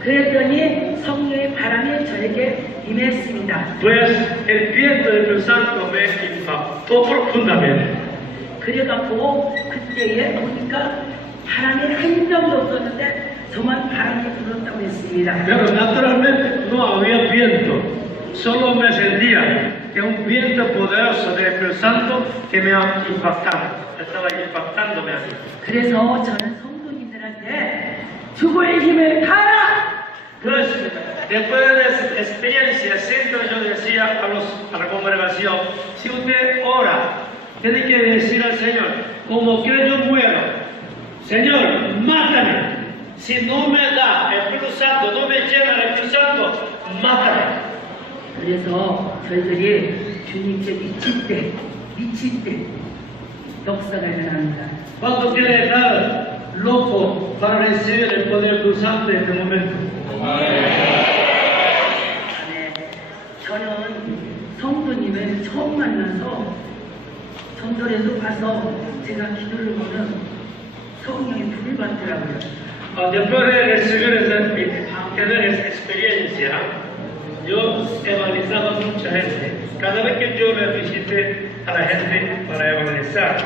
그랬더니 성령의 바람이 저에게 임했습니다. Pues el viento del Santo me impactó profundamente. 그래갖고 그때에 보니까 바람이 한 점도 없었는데 저만 바람이 불었다고 했습니다. Pero naturalmente no había viento, solo me sentía que un viento poderoso del Espíritu Santo que me impactaba, estaba impactándome así. 그래서 저는 성도님들한테 죽을 힘을 가라! Pues, después de esa experiencia, siempre yo decía a, los, a la congregación, si usted ora, tiene que decir al Señor, como que yo muero, Señor, mátame. Si no me da el Espíritu Santo, no me llena el Espíritu Santo, mátame. 그래서 저희들이 주님께 미칠 때, 미칠 때 역사가 일어납니다. ¿Cuánto quiere estar loco para recibir el poder Santo en este momento? 네, 저는 성도님을 처음 만나서 전설에서 봐서 제가 기도를 보면 성령의 불을 받더라고요. Ah, Después de recibir esa, tener esa experiencia, yo evangelizaba a mucha gente. Cada vez que yo le visité a la gente para evangelizar,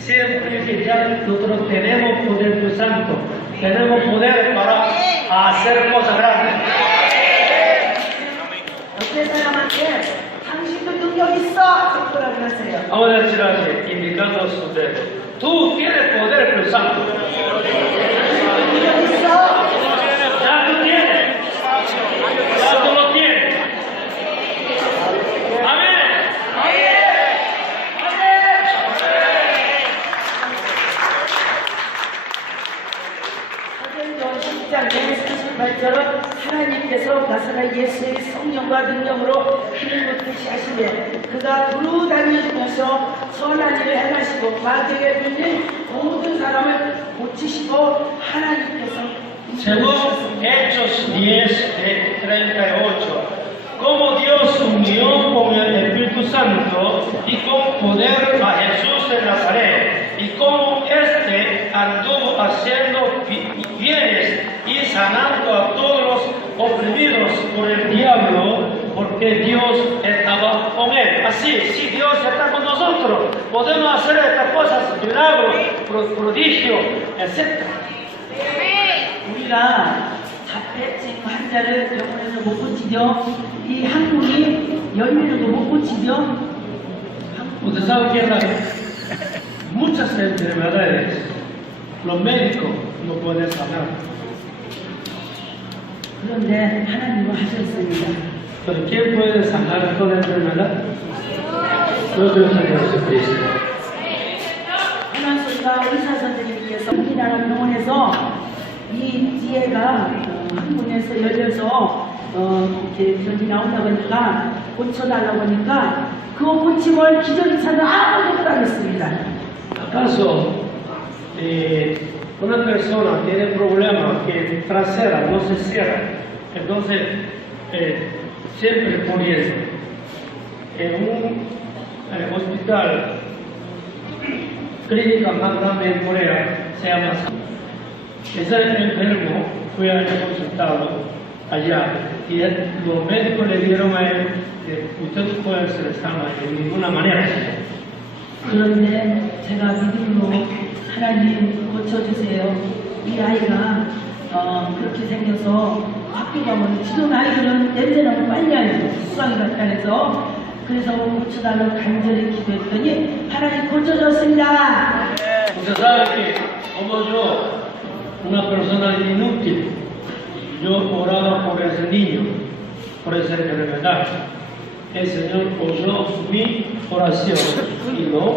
siempre decía, nosotros tenemos poder del Santo, tenemos poder para hacer cosas grandes. 어떤 사람한테 당신도 능력 있어! 그러라고 하세요. Ahora decirle, indicando a ustedes, tú tienes poder del Santo. 능력 있어! Ya tú tienes. Ya tú lo tienes. Amén. 사도행전 10장에 38절은 나사렛 예수의 성령과 능력으로 힘을 붙듯이 하시되 그가 두루 다니면서 선한 일을 행하시고 마귀에게 물린 모든 사람을 고치시고 하나님께서 Según Hechos 10, de 38, como Dios unió con el Espíritu Santo y con poder a Jesús de Nazaret, y como éste anduvo haciendo bi- bienes y sanando a todos los oprimidos por el diablo, porque Dios estaba con él. Así, si Dios está con nosotros, podemos hacer estas cosas, milagros, pro- prodigios, etc. 우리가 자폐증. Usted sabe que las, muchas enfermedades los médicos no pueden sanar. 그런데 하나님은 하셨습니다. Pero ¿quién puede sanar toda enfermedad? Nuestro Señor Jesucristo. 하나님과 의사 선생님께서 우리나라 병원에서 이 지혜가 어, 한 분에서 열려서 어, 이렇게 병이 나온다 보니까 고쳐달라고 하니까 그 고침을 기적이 찾아 아무도 안 했습니다. ¿Acaso eh, una persona tiene problema que trasera no se cierra? Entonces, eh, siempre muriendo. En un eh, hospital, clínica más grande en Corea, se llama Ese enfermo fue al consultado allá y los médicos le dieron a él que usted no puede ser sana de ninguna manera. 그런데 제가 믿음으로 하나님 고쳐주세요. 이 아이가 어, 그렇게 생겨서 학교 가면 지금 아이들은 냄새 나고 빨리 알고 같다 해서 그래서 고쳐달라고 간절히 기도했더니 하나님 sabe que como yo, una persona inútil, yo oraba por ese niño, por esa enfermedad. El Señor oyó mi oración y lo